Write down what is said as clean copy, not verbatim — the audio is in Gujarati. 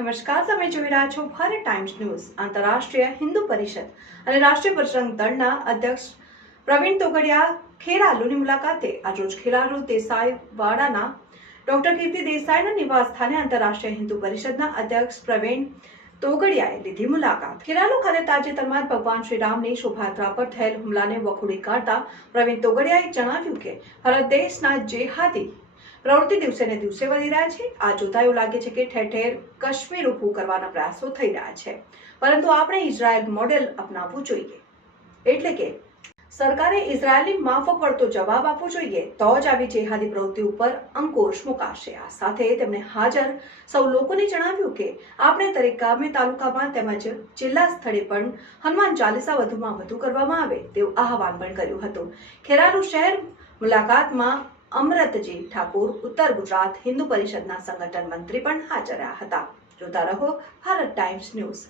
નમસ્કાર, તમે જોઈ રહ્યા છો ભારત ટાઈમ્સ ન્યૂઝ. આંતરરાષ્ટ્રીય હિન્દુ પરિષદ અને રાષ્ટ્રીય બજરંગ દળના અધ્યક્ષ પ્રવીણ તોગડિયા ખેરાલુની મુલાકાતે આજરોજ ખેરાલુ દેસાઈ વાડાના ડોક્ટર કીર્તિ દેસાઈના નિવાસ સ્થાને આંતરરાષ્ટ્રીય હિન્દુ પરિષદના અધ્યક્ષ પ્રવીણ તોગડિયાએ લીધી મુલાકાત. ખેરાલુ ખાતે તાજેતરમાં જ ભગવાન શ્રીરામની શોભાયાત્રા પર થયેલ હુમલાને વખોડી કાઢતા પ્રવીણ તોગડિયાએ જણાવ્યું કે ભારત દેશના જેહાદી પ્રવૃત્તિ દિવસે ને દિવસે વધી રહ્યા છે. આ જોતા એવું લાગે છે કે ઠેર ઠેર કાશ્મીર ઊભું કરવાના પ્રયાસો થઈ રહ્યા છે, પરંતુ આપણે ઇઝરાયલ મોડેલ અપનાવવું જોઈએ. એટલે કે સરકારે ઇઝરાયલની માફક વળતો જવાબ આપવો જોઈએ, તો જ આવી જેહાદી પ્રવૃત્તિ ઉપર અંકુશ મુકાશે. આ સાથે તેમણે હાજર સૌ લોકોને જણાવ્યું કે આપણે દરેક ગામે, તાલુકામાં તેમજ જિલ્લા સ્થળે પણ હનુમાન ચાલીસા વધુમાં વધુ કરવામાં આવે તેવું આહવાન પણ કર્યું હતું. ખેરાલુ શહેર મુલાકાતમાં અમરતજી ઠાકુર, ઉત્તર ગુજરાત હિન્દુ પરિષદના સંગઠન મંત્રી પણ હાજર રહ્યા હતા. જોતા રહો ભારત ટાઈમ્સ ન્યૂઝ.